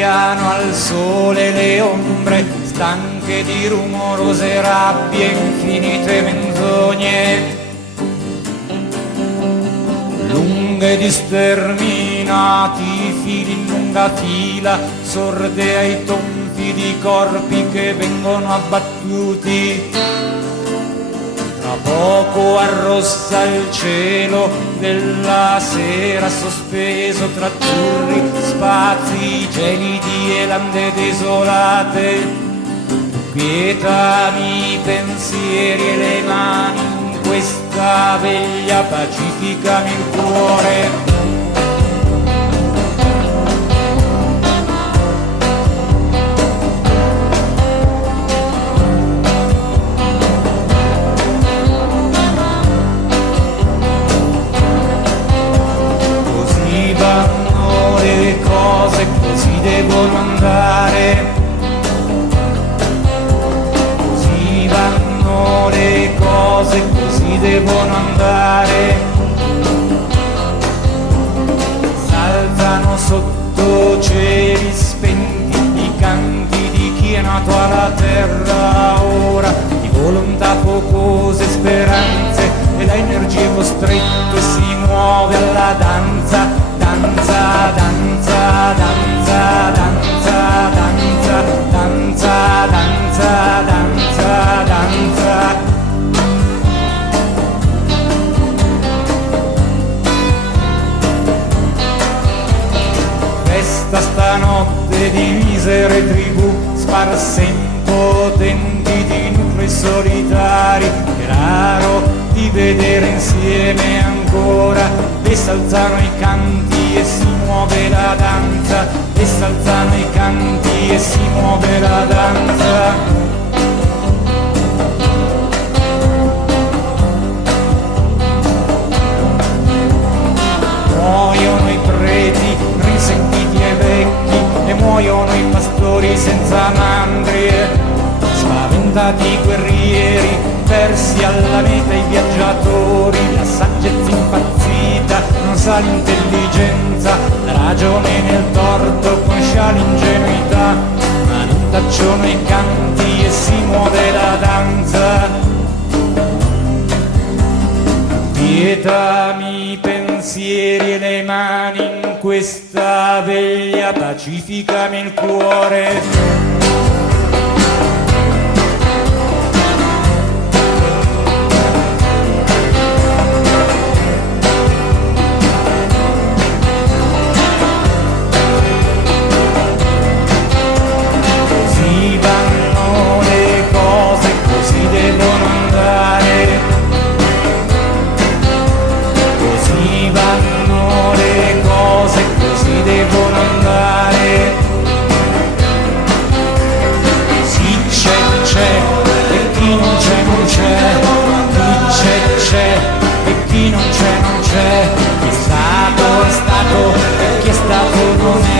piano al sole le ombre, stanche di rumorose rabbie, infinite menzogne, lunghe di sterminati fili in lunga fila, sorde ai tonfi di corpi che vengono abbattuti. Tra poco arrossa il cielo della sera, sospeso tra azzurri spazi gelidi e lande desolate. Quietami i pensieri e le mani in questa veglia, pacificami il cuore. Così devono andare, così vanno le cose, così devono andare. S'alzano sotto cieli spenti i canti di chi è nato alla terra ora, di volontà focose, speranze e da energie costrette si muove alla danza, danza, danza, danza, danza, danza, danza, danza, danza, danza. Festa stanotte di misere tribù, sparse impotenti di nuclei solitari, è raro di vedere insieme ancora. E s'alzano i canti e si muove la danza, e s'alzano i canti e si muove la danza. Muoiono i preti risentiti e vecchi, e muoiono i pastori senza mandrie, spaventati i guerrieri, persi alla meta i viaggiatori, la saggezza impazzita non sa l'intelligenza, la ragione nel torto conscia l'ingenuità, ma non tacciono i canti e si muove la danza. Quietami i pensieri e le mani in questa veglia, pacificami il cuore. Devono andare, sì c'è e chi non c'è non c'è, chi c'è e chi non c'è non c'è, chi è stato e chi è stato non è.